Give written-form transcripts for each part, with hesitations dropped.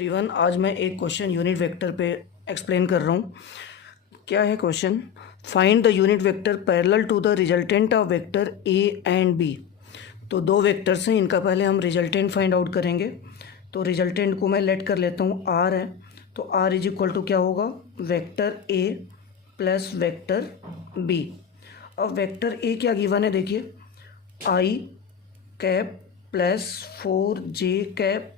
Everyone, आज मैं एक क्वेश्चन यूनिट वेक्टर पे एक्सप्लेन कर रहा हूँ। क्या है question? Find the unit vector parallel to the resultant of vector A and B. तो दो वेक्टर्स हैं, इनका पहले हम रिजल्टेंट फाइंड आउट करेंगे। तो रिजल्टेंट को मैं लेट कर लेता हूँ आर है। तो आर इज इक्वल टू क्या होगा? Vector A plus vector B. अब वेक्टर ए क्या गिवन है देखिए, I cap plus 4j cap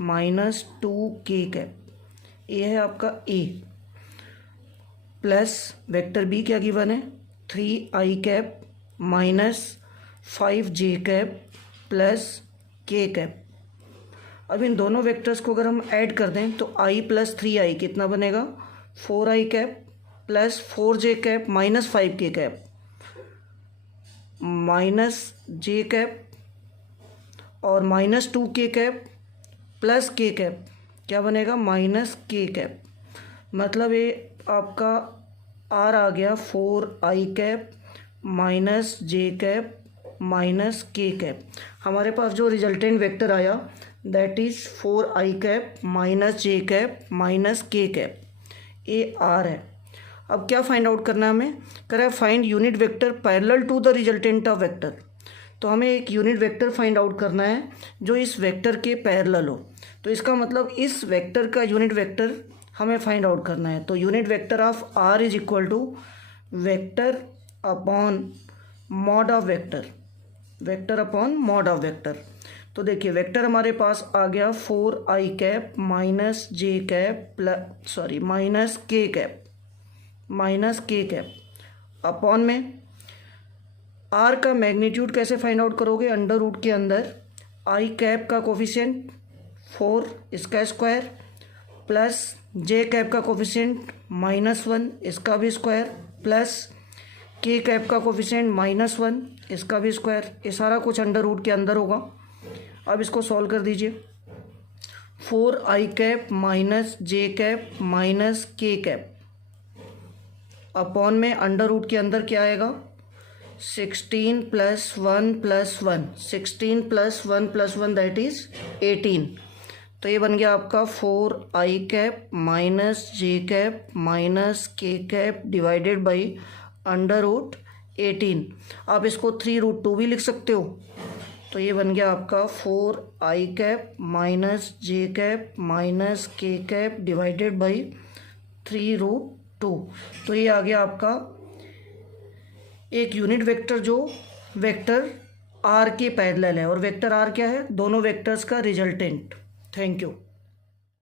minus 2k cap. ये है आपका ए। प्लस वेक्टर बी क्या गिवन है? 3i cap minus 5j cap plus k cap. अब इन दोनों वेक्टर्स को अगर हम ऐड कर दें तो i प्लस 3i कितना बनेगा? 4i cap plus 4j cap minus 5k cap minus j cap और minus 2k cap plus k cap क्या बनेगा? Minus k cap. मतलब ये आपका r आ गया 4i cap minus j cap minus k cap. हमारे पास जो रिजल्टेंट वेक्टर आया that is 4i cap minus j cap minus k cap. ये r है। अब क्या फाइंड आउट करना है हमें? कह रहा है find unit vector parallel to the resultant of vector. तो हमें एक यूनिट वेक्टर फाइंड आउट करना है जो इस वेक्टर के पैरेलल हो। तो इसका मतलब इस वेक्टर का यूनिट वेक्टर हमें फाइंड आउट करना है। तो unit vector of R is equal to vector upon mod of vector, vector upon mod of vector. तो देखिए वेक्टर हमारे पास आ गया 4i cap minus j cap minus k cap minus k cap upon में आर का magnitude कैसे find out करोगे? अंडर रूट के अंदर आई कैप का कोफिशिएंट 4 इसका स्क्वायर प्लस जे कैप का कोफिशिएंट -1 इसका भी स्क्वायर प्लस के कैप का कोफिशिएंट -1 इसका भी स्क्वायर। ये सारा कुछ अंडर रूट के अंदर होगा। अब इसको सॉल्व कर दीजिए। 4i cap minus J cap minus K cap upon में अंडर रूट के अंदर क्या आएगा? 16 plus 1 plus 1, 16 plus 1 plus 1 that is 18। तो ये बन गया आपका 4i cap minus J cap minus K cap divided by under root 18। आप इसको 3√2 भी लिख सकते हो। तो ये बन गया आपका 4i cap minus J cap minus K cap divided by 3√2। तो ये आ गया आपका एक यूनिट वेक्टर जो वेक्टर आर के पैरेलल है। और वेक्टर आर क्या है? दोनों वेक्टर्स का रिजल्टेंट। Thank you.